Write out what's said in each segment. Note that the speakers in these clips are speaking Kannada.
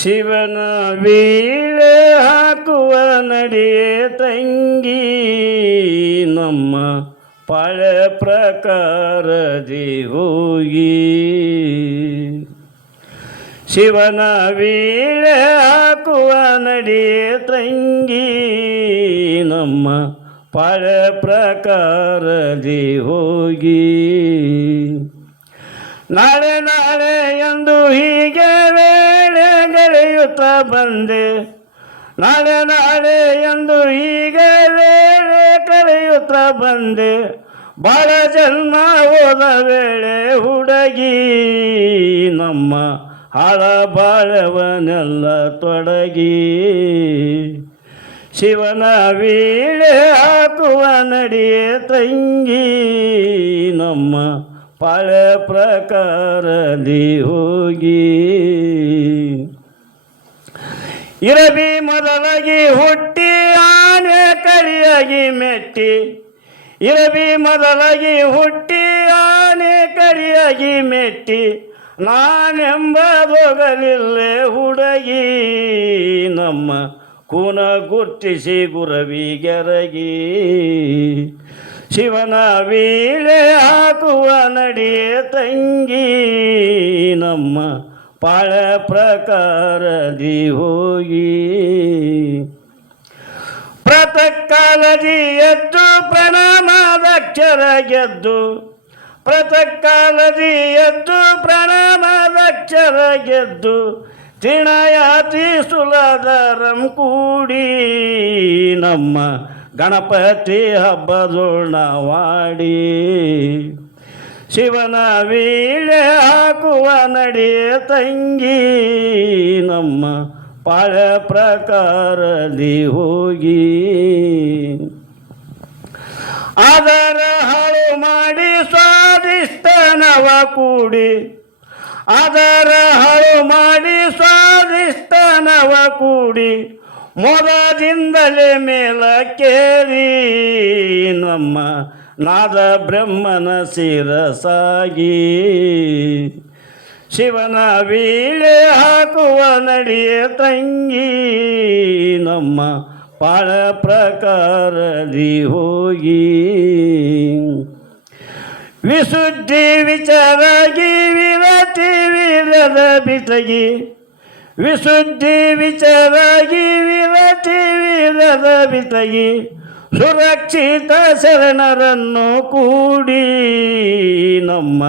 ಶಿವನ ವೀಳೆ ಹಾಕುವ ನಡಿಯೇ ತಂಗಿ ನಮ್ಮ ಪಾಳೆ ಪ್ರಕಾರದಿ ಹೋಗಿ. ಶಿವನ ವೀಳೆ ಹಾಕುವ ನಡಿಯೇ ತಂಗಿ ನಮ್ಮ ಪಾಳೆ ಪ್ರಕಾರದಿ ಹೋಗಿ. ನಾಳೆ ನಾಳೆ ಎಂದು ಹೀಗೆ ವೇಳೆ ಗೆಳೆಯುತ್ತ ಬಂದೆ. ನಾಳೆ ನಾಳೆ ಎಂದು ಹೀಗೆ ವೇಳೆ ಕಳೆಯುತ್ತ ಬಂದೆ. ಬಾಳ ಜನ್ಮ ಹೋದ ವೇಳೆ ಹುಡುಗಿ ನಮ್ಮ ಹಾಳ ಬಾಳವನೆಲ್ಲ ತೊಡಗಿ. ಶಿವನ ವೀಳೆ ಹಾಕುವ ನಡಿಯೇ ತಂಗಿ ನಮ್ಮ ಪಾಳೆ ಪ್ರಕಾರದಿ ಹೋಗಿ. ಇರಬಿ ಮೊದಲಾಗಿ ಹುಟ್ಟಿ ಆನೆ ಕರಿಯಾಗಿ ಮೆಟ್ಟಿ. ಇರಬಿ ಮೊದಲಾಗಿ ಹುಟ್ಟಿ ಆನೆ ಕರಿಯಾಗಿ ಮೆಟ್ಟಿ. ನಾನೆಂಬದೊಗಲಿಲ್ಲೇ ಹುಡುಗಿ ನಮ್ಮ ಕೂನ ಗುರ್ತಿಸಿ ಗುರವಿ ಗೆರಗಿ. ಶಿವನ ವೀಳೆ ಹಾಕುವ ನಡಿಯೇ ತಂಗಿ ನಮ್ಮ ಪಾಳ ಪ್ರಕಾರದಿ ಹೋಗಿ. ಪ್ರತಃಕಾಲದಿ ಎದ್ದು ಪ್ರಣಾಮದಕ್ಷರ ಗೆದ್ದು. ಪ್ರತಃಕಾಲದಿ ಎದ್ದು ಪ್ರಣಾಮದಕ್ಷರ ಗೆದ್ದು. ತಿಣಯಾತಿ ಸುಲಧರಂ ಕೂಡಿ ನಮ್ಮ ಗಣಪತಿ ಹಬ್ಬದೋಣವಾಡಿ. ಶಿವನ ವೀಳೆ ಹಾಕುವ ನಡಿಯೇ ತಂಗಿ ನಮ್ಮ ಪಾಳ ಪ್ರಕಾರದಿ ಹೋಗಿ. ಅದರ ಹಾಳು ಮಾಡಿ ಸ್ವಾದಿಷ್ಟನವ ಕೂಡಿ. ಅದರ ಹಾಳು ಮಾಡಿ ಸ್ವಾದಿಷ್ಟನವ ಕೂಡಿ. ಮೊದದಿಂದಲೇ ಮೇಲಕ್ಕೇರಿ ನಮ್ಮ ನಾದ ಬ್ರಹ್ಮನ ಶಿರಸಾಗಿ. ಶಿವನ ವೀಳೆ ಹಾಕುವ ನಡಿಯೇ ತಂಗಿ ನಮ್ಮ ಪಾಳ ಪ್ರಕಾರದಿ ಹೋಗಿ. ವಿಶುದ್ಧಿ ವಿಚಾರಾಗಿ ವಿರತಿ ವೀರದ ಬಿಟಗಿ. ವಿಶುದ್ಧಿ ವಿಚಾರಾಗಿ ವಿರತಿ ವೀರದ ಬಿಟಗಿ. ಸುರಕ್ಷಿತ ಶರಣರನ್ನು ಕೂಡಿ ನಮ್ಮ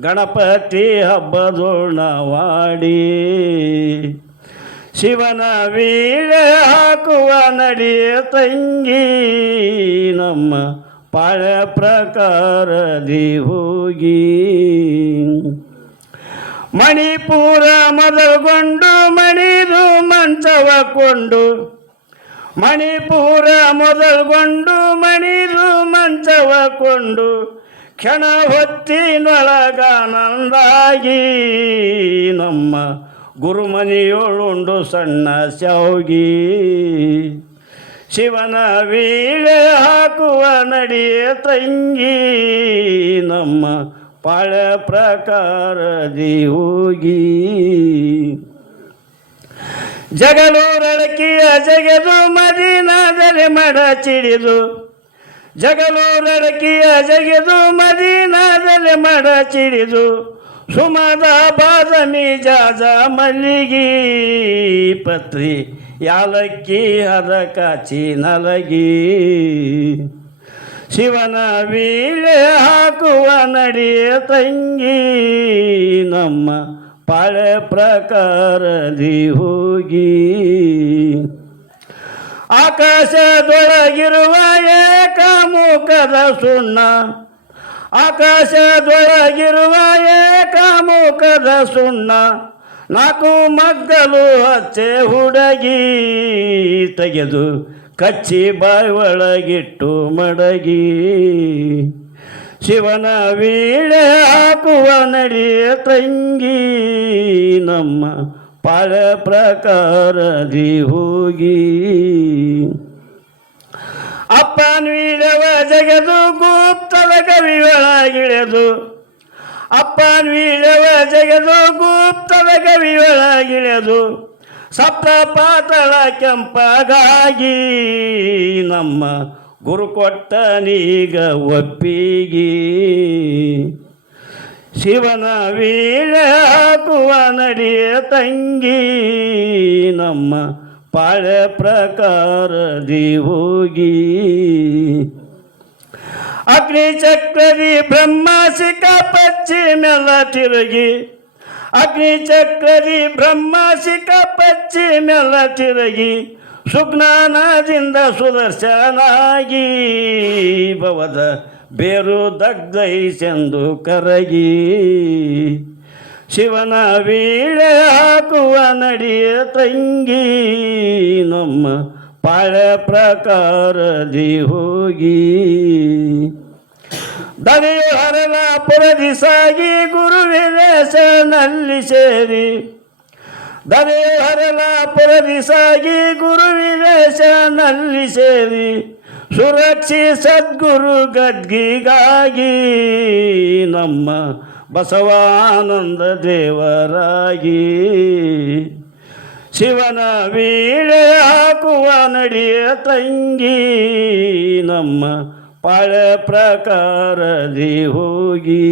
ಗಣಪತಿ ಹಬ್ಬದೋಣವಾಡಿ. ಶಿವನ ವೀಳೆ ಹಾಕುವ ನಡಿಯೇ ತಂಗಿ ನಮ್ಮ ಪಾಳ ಪ್ರಕಾರದಿ ಹೋಗಿ. ಮಣಿಪುರ ಮೊದಲ್ಗೊಂಡು ಮಣಿದು ಮಂಚವ ಕೊಂಡು. ಮಣಿಪುರ ಮೊದಲ್ಗೊಂಡು ಮಣಿದು ಮಂಚವ ಕೊಂಡು. ಕ್ಷಣ ಹೊತ್ತಿನೊಳಗಾನಂದಾಗಿ ನಮ್ಮ ಗುರುಮನಿಯೋಳುಂಡು ಸಣ್ಣ ಶಾವ್ಗಿ. ಶಿವನ ವೀಳೆ ಹಾಕುವ ನಡಿಯೇ ತಂಗಿ ನಮ್ಮ ಪಾಳ ಪ್ರಕಾರದಿ ಹೋಗಿ. ಜಗಳೂರಡಕಿಯ ಜಗೆದು ಮದೀನಾದಲ್ಲಿ ಮಡ ಚಿಡಿದು. ಜಗಳೂರಡಕಿಯ ಜಗೆದು ಮದೀನಾದಲ್ಲಿ ಮಡ ಚಿಡಿದು. ಸುಮದ ಬಾದಮಿ ಜಾಜ ಮಲ್ಲಿಗಿ ಪತ್ರಿ ಯಾಲಕ್ಕಿ ಹದ ಕಾಚಿ ನಲಗಿ. ಶಿವನ ವೀಳೆ ಹಾಕುವ ನಡಿಯೇ ತಂಗಿ ನಮ್ಮ ಪಾಳೆ ಪ್ರಕಾರದಿ ಹೋಗಿ. ಆಕಾಶದೊಳಗಿರುವ ಏಕಮುಖದ ಸುಣ್ಣ. ಆಕಾಶದೊಳಗಿರುವ ಏಕಮುಖದ ಸುಣ್ಣ. ನಾಲ್ಕು ಮಗ್ಗಲು ಹಚ್ಚೆ ಹುಡುಗಿ ತೆಗೆದು ಕಚ್ಚಿ ಬಾಯಿ ಒಳಗಿಟ್ಟು ಮಡಗಿ. ಶಿವನ ವೀಳೆ ಹಾಕುವ ನಡಿಯೇ ತಂಗಿ ನಮ್ಮ ಪಾಳ ಪ್ರಕಾರದಿ ಹೋಗಿ. ಅಪ್ಪನ ವೀಳವ ಜಗದು ಗುಪ್ತದ ಕವಿಯೊಳಗಿಳೆದು. ಅಪ್ಪನ ವೀಳವ ಜಗದು ಗುಪ್ತದ ಕವಿಯೊಳಗಿಳೆದು. ಸಪ್ತ ಪಾತಳ ಕೆಂಪಗಾಗಿ ನಮ್ಮ ಗುರು ಕೊಟ್ಟನೀಗ ಒಪ್ಪಿಗಿ ಶಿವನ ವೀಳೆ ಹಾಕುವ ನಡಿಯ ತಂಗಿ ನಮ್ಮ ಪಾಳೆ ಪ್ರಕಾರದಿ ಹೋಗಿ ಅಗ್ನಿ ಚಕ್ರದಿ ಬ್ರಹ್ಮಾಸಿಕ ಪಶ್ಚಿಮೆಲ್ಲ ತಿರುಗಿ ಅಗ್ನಿ ಚಕ್ರದಿ ಬ್ರಹ್ಮಾಸಿಕ ಪಶ್ಚಿಮೆಲ್ಲ ತಿರುಗಿ ಸುಜ್ಞಾನದಿಂದ ಸುದರ್ಶನಾಗಿ ಭವದ ಬೇರು ದಗ್ಧೈಸೆಂದು ಕರಗಿ ಶಿವನ ವೀಳೆ ಹಾಕುವ ನಡಿಯ ತಂಗಿ ನಮ್ಮ ಪಾಳೆ ಪ್ರಕಾರದಿ ಹೋಗಿ ದರೆಯು ಹರಲಾಪುರದಿ ಸಾಗಿ ಗುರುವಿದೇಶನಲ್ಲಿ ಸೇರಿ ದರೆಯು ಹರಲಾಪುರದಿ ಸಾಗಿ ಗುರುವಿದೇಶನಲ್ಲಿ ಸೇರಿ ಸುರಕ್ಷಿ ಸದ್ಗುರು ಗದ್ಗಿಗಾಗಿ ನಮ್ಮ ಬಸವಾನಂದ ದೇವರಾಗಿ ಶಿವನ ವೀಳೆ ಹಾಕುವ ನಡಿಯ ತಂಗಿ ನಮ್ಮ ಪಾಳೆ ಪ್ರಕಾರದಿ ಹೋಗಿ